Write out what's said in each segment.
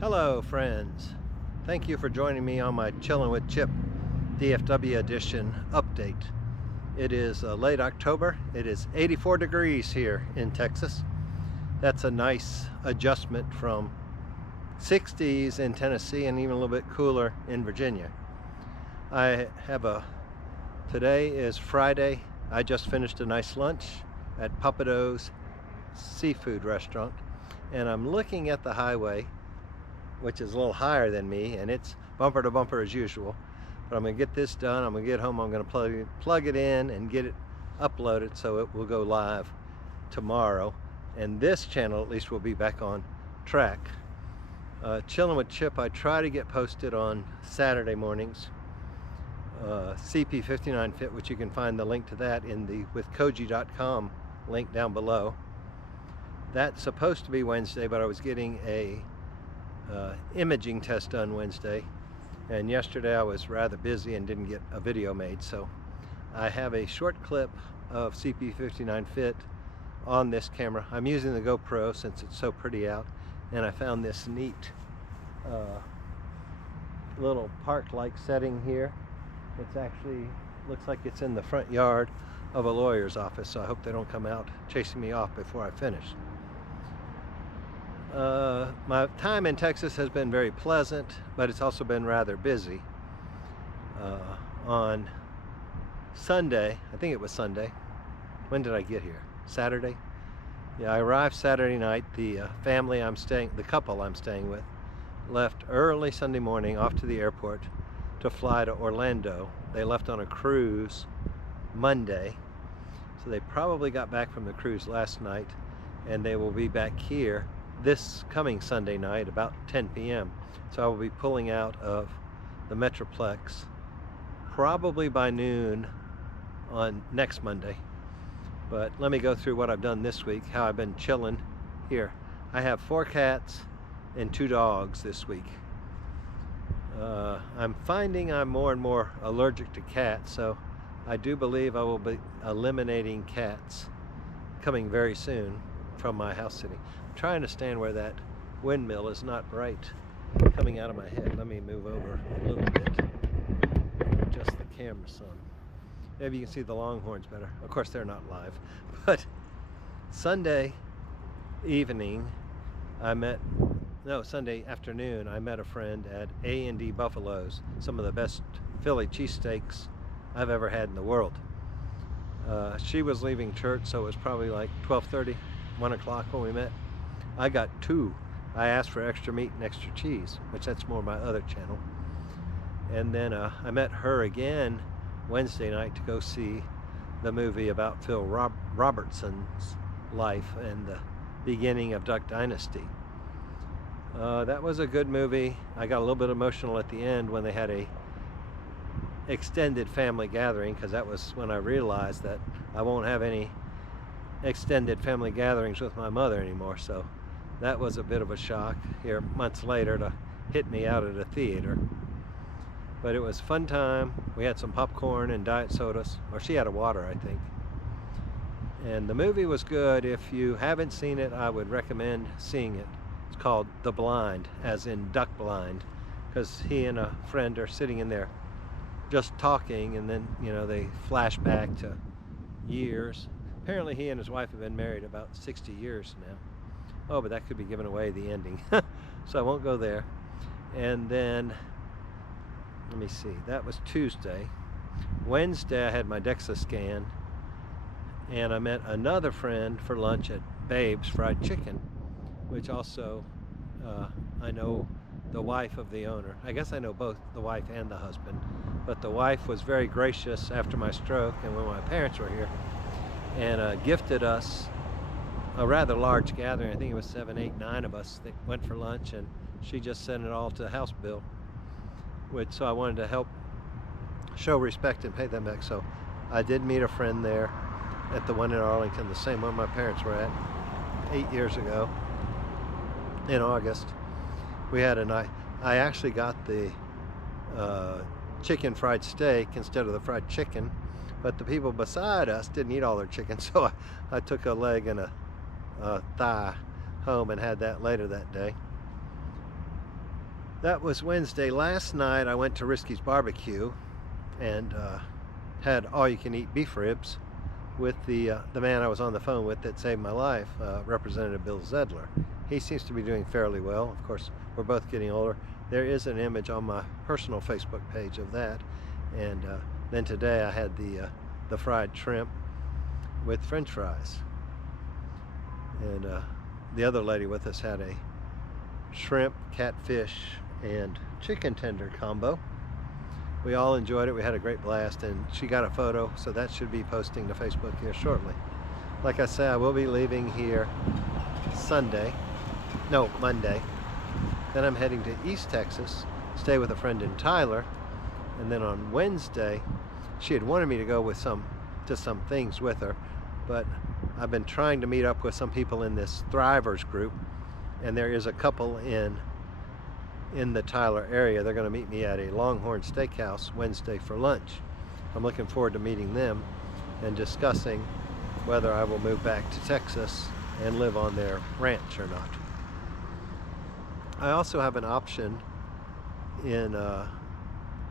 Hello friends, thank you for joining me on my Chillin' with Chip DFW edition update. It is late October. It is 84 degrees here in Texas. That's a nice adjustment from 60s in Tennessee and even a little bit cooler in Virginia. Today is Friday. I just finished a nice lunch at Papado's seafood restaurant, and I'm looking at the highway, which is a little higher than me, and it's bumper to bumper as usual. But I'm gonna get this done. I'm gonna get home. I'm gonna plug it in and get it uploaded so it will go live tomorrow. And this channel at least will be back on track. Chillin' with Chip, I try to get posted on Saturday mornings. CP59 Fit, which you can find the link to that in the withkoji.com link down below. That's supposed to be Wednesday, but I was getting a imaging test done Wednesday, and yesterday I was rather busy and didn't get a video made, so I have a short clip of CP59 Fit on this camera. I'm using the GoPro since it's so pretty out, and I found this neat little park-like setting here. It's actually looks like it's in the front yard of a lawyer's office, so I hope they don't come out chasing me off before I finish. My time in Texas has been very pleasant, but it's also been rather busy. On Sunday, I think it was Sunday. When did I get here? Saturday? Yeah, I arrived Saturday night. The couple I'm staying with, left early Sunday morning off to the airport to fly to Orlando. They left on a cruise Monday, so they probably got back from the cruise last night, and they will be back here this coming Sunday night about 10 p.m. So I will be pulling out of the Metroplex probably by noon on next Monday. But let me go through what I've done this week, how I've been chilling here. I have 4 cats and 2 dogs this week. I'm finding I'm more and more allergic to cats, so I do believe I will be eliminating cats coming very soon from my house sitting. I'm trying to stand where that windmill is not right coming out of my head. Let me move over a little bit, adjust the camera some. Maybe you can see the longhorns better. Of course they're not live, but Sunday evening Sunday afternoon I met a friend at A&D Buffalo's, some of the best Philly cheesesteaks I've ever had in the world. She was leaving church, so it was probably like 12:30, 1 o'clock when we met. I got 2. I asked for extra meat and extra cheese, which that's more my other channel. And then I met her again Wednesday night to go see the movie about Phil Robertson's life and the beginning of Duck Dynasty. That was a good movie. I got a little bit emotional at the end when they had a extended family gathering, because that was when I realized that I won't have any extended family gatherings with my mother anymore. So that was a bit of a shock here months later to hit me out at a theater. But it was a fun time. We had some popcorn and diet sodas, or she had a water, I think. And the movie was good. If you haven't seen it, I would recommend seeing it. It's called The Blind, as in duck blind, because he and a friend are sitting in there just talking, and then they flash back to years. Apparently he and his wife have been married about 60 years now. Oh, but that could be giving away the ending. So I won't go there. And then let me see, that was Tuesday. Wednesday I had my DEXA scan, and I met another friend for lunch at Babe's Fried Chicken, which also I know the wife of the owner. I guess I know both the wife and the husband, but the wife was very gracious after my stroke and when my parents were here, and gifted us a rather large gathering. I think it was 7, 8, 9 of us that went for lunch, and she just sent it all to the house bill, so I wanted to help show respect and pay them back. So I did meet a friend there at the one in Arlington, the same one my parents were at 8 years ago in August. We had a night. I actually got the chicken fried steak instead of the fried chicken, but the people beside us didn't eat all their chicken, so I took a leg and a thigh home and had that later that day. That was Wednesday. Last night I went to Risky's Barbecue and had all-you-can-eat beef ribs with the man I was on the phone with that saved my life, Representative Bill Zedler. He seems to be doing fairly well. Of course, we're both getting older. There is an image on my personal Facebook page of that. And then today I had the fried shrimp with French fries. And the other lady with us had a shrimp, catfish, and chicken tender combo. We all enjoyed it. We had a great blast, and she got a photo, so that should be posting to Facebook here shortly. Like I say, I will be leaving here Monday. Then I'm heading to East Texas, stay with a friend in Tyler, and then on Wednesday, she had wanted me to go with some things with her, but I've been trying to meet up with some people in this Thrivers group, and there is a couple in the Tyler area. They're going to meet me at a Longhorn Steakhouse Wednesday for lunch. I'm looking forward to meeting them and discussing whether I will move back to Texas and live on their ranch or not. I also have an option in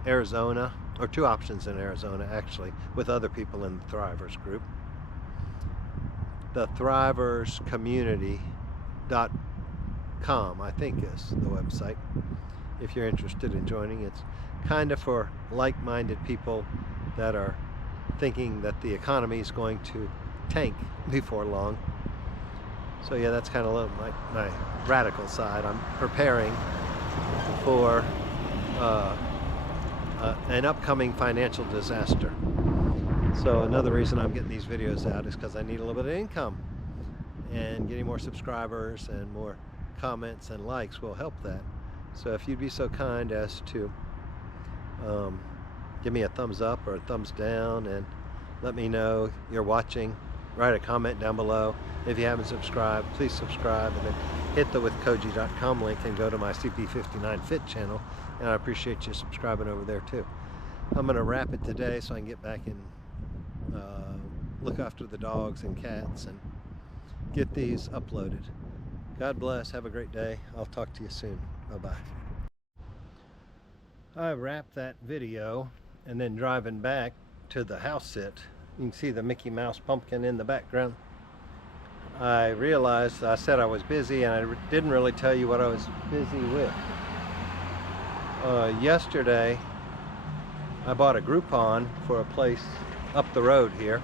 Arizona, or two options in Arizona actually, with other people in the Thrivers group. The thriverscommunity.com, I think, is the website. If you're interested in joining, it's kind of for like-minded people that are thinking that the economy is going to tank before long. So yeah, that's kind of my radical side. I'm preparing for an upcoming financial disaster. So another reason I'm getting these videos out is because I need a little bit of income, and getting more subscribers and more comments and likes will help that. So if you'd be so kind as to give me a thumbs up or a thumbs down and let me know you're watching, write a comment down below. If you haven't subscribed, please subscribe, and then hit the withkoji.com link and go to my CP59 Fit channel, and I appreciate you subscribing over there too. I'm going to wrap it today so I can get back and look after the dogs and cats and get these uploaded. God bless. Have a great day. I'll talk to you soon. Bye-bye. I wrapped that video, and then driving back to the house sit, you can see the Mickey Mouse pumpkin in the background. I realized I said I was busy, and I didn't really tell you what I was busy with. Yesterday I bought a Groupon for a place up the road here.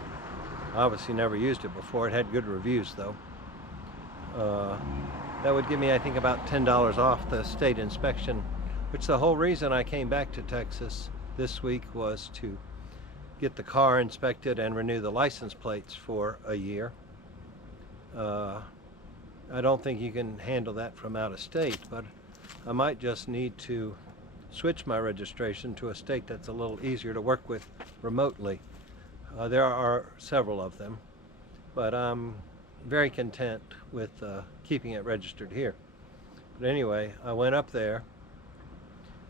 Obviously never used it before. It had good reviews though. That would give me, I think, about $10 off the state inspection, which the whole reason I came back to Texas this week was to get the car inspected and renew the license plates for a year. I don't think you can handle that from out of state, but I might just need to switch my registration to a state that's a little easier to work with remotely. There are several of them, but I'm very content with keeping it registered here. But anyway, I went up there,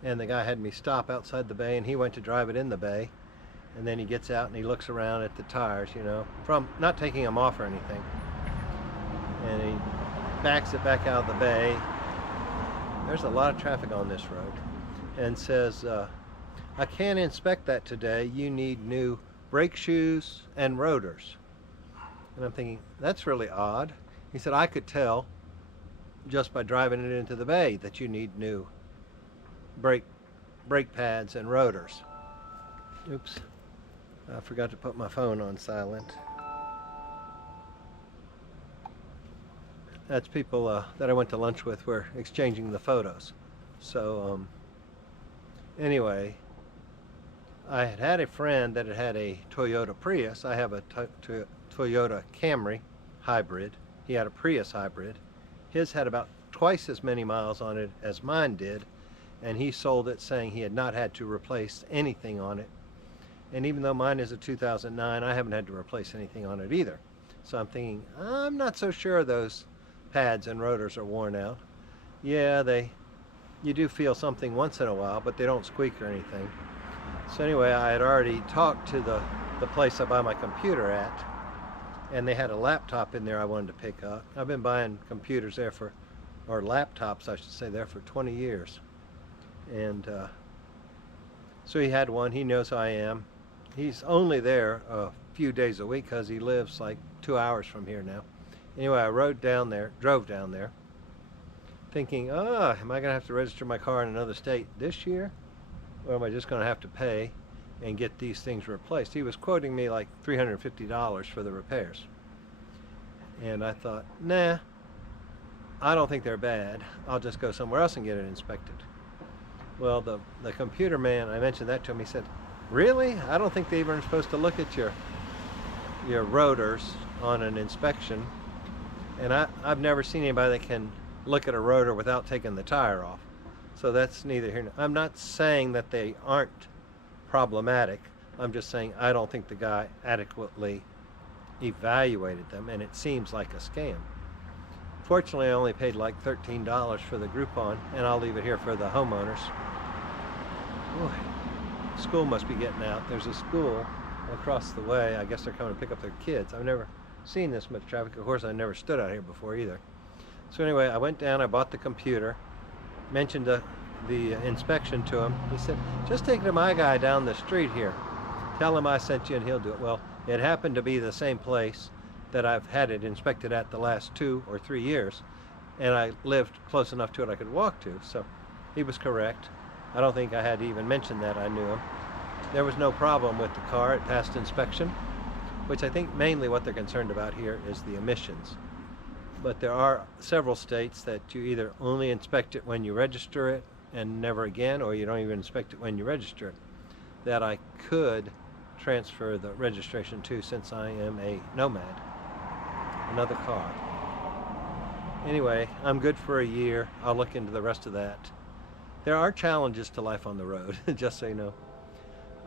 and the guy had me stop outside the bay, and he went to drive it in the bay, and then he gets out and he looks around at the tires, you know, from not taking them off or anything, and he backs it back out of the bay. There's a lot of traffic on this road, and says, I can't inspect that today. You need new brake shoes and rotors. And I'm thinking, that's really odd. He said, I could tell just by driving it into the bay that you need new brake pads and rotors. Oops, I forgot to put my phone on silent. That's people that I went to lunch with were exchanging the photos. So anyway, I had a friend that had a Toyota Prius. I have a Toyota Camry hybrid. He had a Prius hybrid. His had about twice as many miles on it as mine did, and he sold it saying he had not had to replace anything on it. And even though mine is a 2009, I haven't had to replace anything on it either. So I'm thinking, I'm not so sure those pads and rotors are worn out. Yeah, you do feel something once in a while, but they don't squeak or anything. So anyway, I had already talked to the place I buy my computer at, and they had a laptop in there I wanted to pick up. I've been buying computers there or laptops I should say, there for 20 years. And so he had one. He knows who I am. He's only there a few days a week because he lives like 2 hours from here now. Anyway, I drove down there, thinking, am I going to have to register my car in another state this year? Or am I just going to have to pay and get these things replaced? He was quoting me like $350 for the repairs. And I thought, nah, I don't think they're bad. I'll just go somewhere else and get it inspected. Well, the computer man, I mentioned that to him, he said, really? I don't think they even are supposed to look at your rotors on an inspection. And I've never seen anybody that can look at a rotor without taking the tire off. So that's neither here nor there. I'm not saying that they aren't problematic. I'm just saying I don't think the guy adequately evaluated them, and it seems like a scam. Fortunately, I only paid like $13 for the Groupon, and I'll leave it here for the homeowners. Boy, school must be getting out. There's a school across the way. I guess they're coming to pick up their kids. I've never seen this much traffic. Of course, I never stood out here before either. So anyway, I went down, I bought the computer, mentioned the inspection to him. He said, just take it to my guy down the street here. Tell him I sent you and he'll do it. Well, it happened to be the same place that I've had it inspected at the last 2 or 3 years, and I lived close enough to it I could walk to, so he was correct. I don't think I had to even mention that I knew him. There was no problem with the car. It passed inspection, which I think mainly what they're concerned about here is the emissions. But there are several states that you either only inspect it when you register it and never again, or you don't even inspect it when you register it, that I could transfer the registration to, since I am a nomad. Another car. Anyway, I'm good for a year. I'll look into the rest of that. There are challenges to life on the road, just so you know.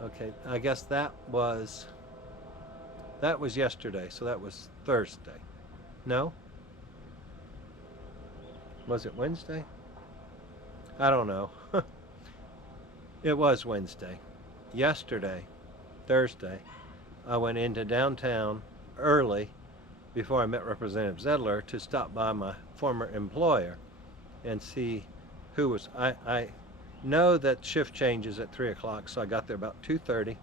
Okay, I guess that was yesterday, so that was Thursday. No? Was it Wednesday? I don't know. It was Wednesday. Yesterday, Thursday, I went into downtown early before I met Representative Zedler to stop by my former employer and see who was. I know that shift changes at 3 o'clock, so I got there about 2:30,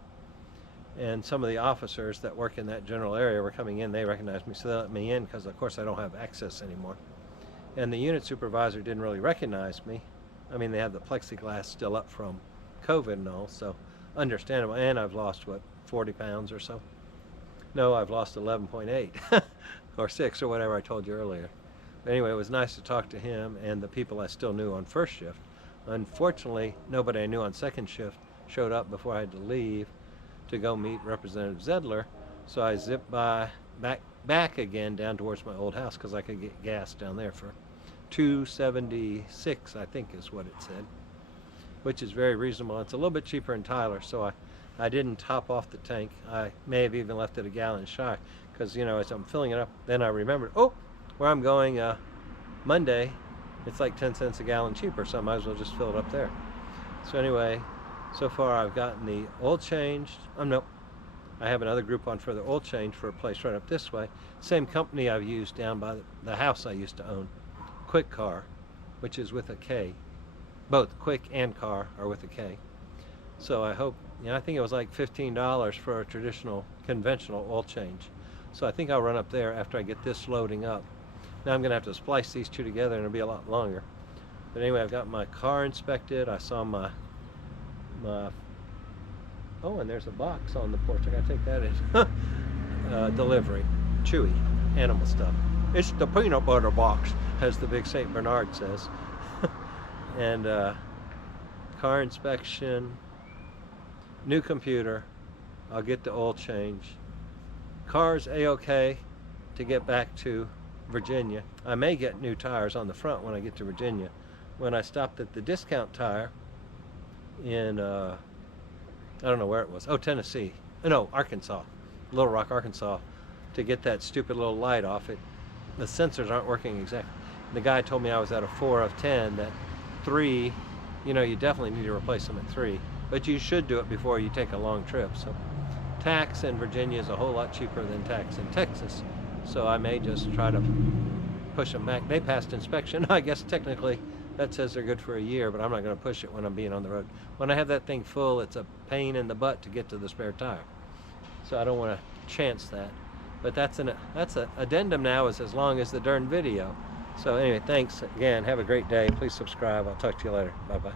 and some of the officers that work in that general area were coming in. They recognized me, so they let me in because, of course, I don't have access anymore. And the unit supervisor didn't really recognize me. I mean, they have the plexiglass still up from COVID and all, so understandable. And I've lost, what, 40 pounds or so? No, I've lost 11.8 or 6 or whatever I told you earlier. But anyway, it was nice to talk to him and the people I still knew on first shift. Unfortunately, nobody I knew on second shift showed up before I had to leave to go meet Representative Zedler, so I zipped back again down towards my old house because I could get gas down there for $2.76, I think is what it said, which is very reasonable. It's a little bit cheaper in Tyler, so I didn't top off the tank. I may have even left it a gallon shy because, you know, as I'm filling it up, then I remembered, where I'm going Monday, it's like 10 cents a gallon cheaper, so I might as well just fill it up there. So anyway, so far I've gotten the oil changed. Nope. I have another Groupon for the oil change for a place right up this way. Same company I've used down by the house I used to own. Quick Car, which is with a K. Both Quick and Car are with a K. So I hope, I think it was like $15 for a traditional, conventional oil change. So I think I'll run up there after I get this loading up. Now I'm going to have to splice these two together and it'll be a lot longer. But anyway, I've got my car inspected. I saw my oh, and there's a box on the porch. I gotta take that in. Delivery. Chewy. Animal stuff. It's the peanut butter box, as the big St. Bernard says. And car inspection. New computer. I'll get the oil change. Car's A-okay to get back to Virginia. I may get new tires on the front when I get to Virginia. When I stopped at the discount tire in I don't know where it was. Oh, Tennessee. No, Arkansas. Little Rock, Arkansas. To get that stupid little light off it. The sensors aren't working exactly. The guy told me I was at a 4 of 10, that 3, you definitely need to replace them at 3. But you should do it before you take a long trip. So tax in Virginia is a whole lot cheaper than tax in Texas. So I may just try to push them back. They passed inspection. I guess technically that says they're good for a year, but I'm not going to push it when I'm being on the road. When I have that thing full, it's a pain in the butt to get to the spare tire. So I don't want to chance that. But that's an addendum now is as long as the darn video. So anyway, thanks again. Have a great day. Please subscribe. I'll talk to you later. Bye-bye.